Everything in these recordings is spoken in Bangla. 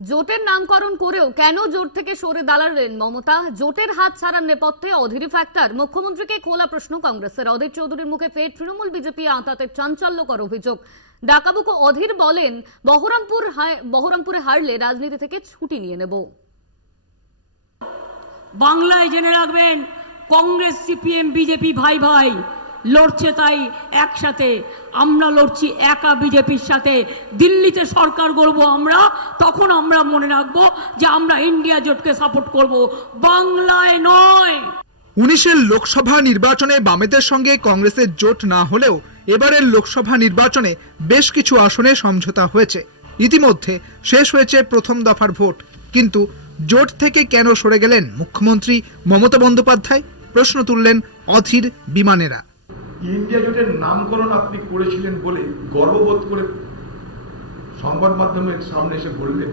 জোটের নামকরণ করেও কেন জোট থেকে সরে দাঁড়ালেন মমতা? জোটের হাত ছাড়ার নেপথ্যে অধীর ফ্যাক্টর। মুখ্যমন্ত্রীকে খোলা প্রশ্ন কংগ্রেসের। অধীর চৌধুরীর মুখে ফের তৃণমূল বিজেপি আঁতাতে চাঞ্চল্যকর অভিযোগ। ডাকাবুকো অধীর বলেন, বহরমপুরে হারলে রাজনীতি থেকে ছুটি নিয়ে নেব। বাংলায় জেনে রাখবেন, কংগ্রেস সিপিএম বিজেপি ভাই ভাই লড়ছে, তাই একসাথে আমরা লড়ছি একা বিজেপির সাথে। দিল্লিতে সরকার গড়ব আমরা, তখন আমরা মনে রাখবো যে আমরা ইন্ডিয়া জোটকে সাপোর্ট করব, বাংলায় নয়। 19-এর লোকসভা নির্বাচনে বামেদের সঙ্গে কংগ্রেসের জোট না হলেও এবারের লোকসভা নির্বাচনে বেশ কিছু আসনে সমঝোতা হয়েছে। ইতিমধ্যে শেষ হয়েছে প্রথম দফার ভোট, কিন্তু জোট থেকে কেন সরে গেলেন মুখ্যমন্ত্রী মমতা বন্দ্যোপাধ্যায়? প্রশ্ন তুললেন অধীর বিমানেরা। ইন্ডিয়া জোটের নামকরণ আপনি করেছিলেন বলে গর্ববোধ করে সংবাদ মাধ্যমের সামনে এসে বললেন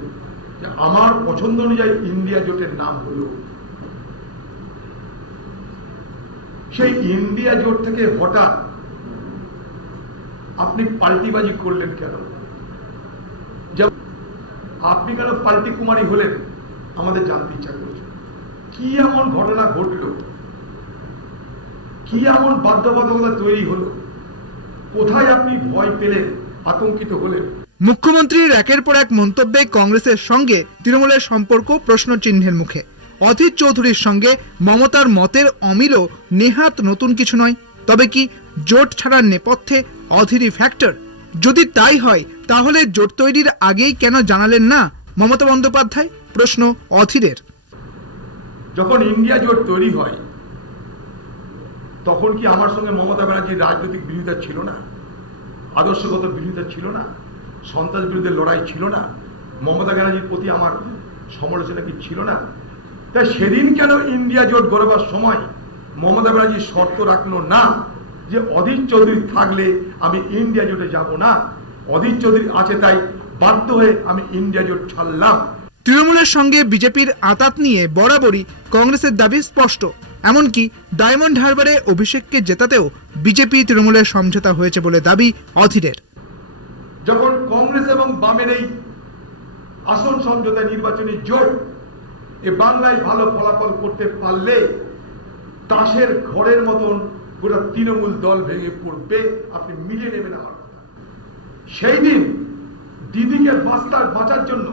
যে আমার পছন্দ অনুযায়ী ইন্ডিয়া জোটের নাম হলো। সেই ইন্ডিয়া জোট থেকে হঠাৎ আপনি পাল্টিবাজি করলেন কেন? আপনি কেন পাল্টি কুমারী হলেন আমাদের জানতে ইচ্ছা করছে। কি এমন ঘটনা ঘটলো, কি এমন বাধ্যবাধকতা তৈরি হলো, কোথায় আপনি ভয় পেলেন, আতঙ্কিত হলেন? মুখ্যমন্ত্রীর একের পর এক মন্তব্যে কংগ্রেসের সঙ্গে তৃণমূলের সম্পর্ক প্রশ্নচিহ্নের মুখে। অধীর চৌধুরীর সঙ্গে মমতার মতের অমিলও নেহাত নতুন কিছু নয়। তবে কি জোট ছাড়ার নেপথ্যে অধীরই ফ্যাক্টর? যদি তাই হয় তাহলে জোট তৈরির আগেই কেন জানালেন না মমতা বন্দ্যোপাধ্যায়? প্রশ্ন অধীরের। যখন ইন্ডিয়া জোট তৈরি হয় তখন কি আমার সঙ্গে মমতা ব্যানার্জির রাজনৈতিক বিরোধিতা ছিল না? আদর্শগত বিরোধিতা ছিল না? সন্ত্রাস বিরুদ্ধে লড়াই ছিল না? মমতা ব্যানার্জির প্রতি আমার সমালোচনা কি ছিল না? তাই সেদিন কেন ইন্ডিয়া জোট গড়বার সময় মমতা ব্যানার্জি শর্ত রাখলো না যে অধীর চৌধুরী থাকলে আমি ইন্ডিয়া জোটে যাব না? অধীর চৌধুরী আছে তাই বাধ্য হয়ে আমি ইন্ডিয়া জোট ছাড়লাম। তৃণমূলের সঙ্গে বিজেপির আঁতাত নিয়ে বরাবরই কংগ্রেসের দাবি স্পষ্ট। এমনকি ডায়মন্ড হারবারে অভিষেককে জেতাতেও বিজেপি তৃণমূলের সমঝোতা হয়েছে বলে দাবি অধীরের। যখন কংগ্রেস এবং বামের এই আসন সমঝোতা নির্বাচনী জোট এ বাংলায় ভালো ফলাফল করতে পারলে তাসের ঘরের মতন গোটা তৃণমূল দল ভেঙে পড়বে, আপনি মিলিয়ে নেবেন আমার কথা। সেই দিন দিদিকে বাঁচার জন্য,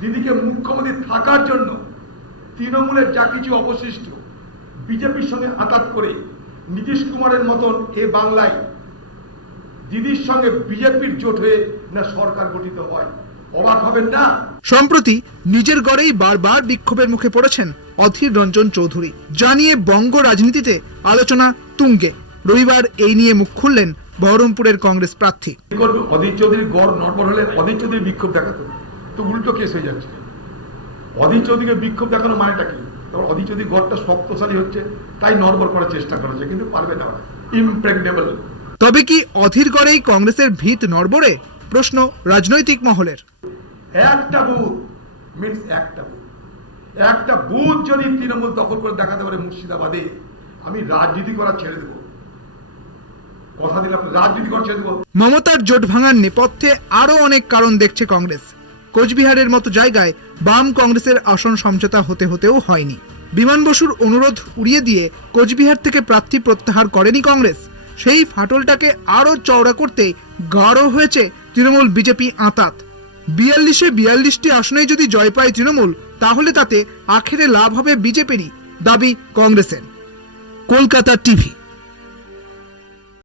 দিদিকে মুখ্যমন্ত্রী থাকার জন্য তৃণমূলের যা কিছু অবশিষ্ট বিজেপির সঙ্গে আঘাত করে নীতিশ কুমারের মতন এ বাংলায় দিদির সঙ্গে বিজেপির জোট হয়ে না সরকার গঠিত হয়, অবাক হবেন না? সম্প্রতি নিজের গড়েই বারবার বিক্ষোভের মুখে পড়েছেন অধীর রঞ্জন চৌধুরী। জানিয়ে বঙ্গ রাজনীতিতে আলোচনা তুঙ্গে। রবিবার এই নিয়ে মুখ খুললেন বহরমপুরের কংগ্রেস প্রার্থী। অধীর চৌধুরীর গড় নড়বড় হলে অধীর চৌধুরী বিক্ষোভ দেখাতো, তো উল্টো কেস হয়ে যাচ্ছে। অধীর চৌধুরীকে বিক্ষোভ দেখানো মানেটা কি? অধীর চৌধুরী গড়টা শক্তিশালী হচ্ছে তাই নড়বড় করার চেষ্টা করেছে, কিন্তু পারবে না, ইমপ্রেগনেবল। তবে কি অধীর গড়েই কংগ্রেসের ভিত নড়বড়ে? প্রশ্ন রাজনৈতিক মহলের। একটা বুথ মিন্স একটা বুথ যদি তৃণমূল দখল করে দেখাতে পারে মুর্শিদাবাদে, আমি রাজনীতি করা ছেড়ে দেবো, কথা দিলাম, রাজনীতি করা ছেড়ে দেবো। মমতার জোট ভাঙার নেপথ্যে আরো অনেক কারণ দেখছে কংগ্রেস। কোচবিহারের মতো জায়গায় বাম কংগ্রেসের আসন সমঝোতা হতেও হয়নি। বিমান বসুর অনুরোধ উড়িয়ে দিয়ে কোচবিহার থেকে প্রার্থী প্রত্যাহার করেনি কংগ্রেস। সেই ফাটলটাকে আরো চওড়া করতে গাঢ় হয়েছে তৃণমূল বিজেপি আঁতাত। 42টি আসনেই যদি জয় পায় তৃণমূল, তাহলে তাতে আখেরে লাভ হবে বিজেপিরই, দাবি কংগ্রেসের। কলকাতা টিভি।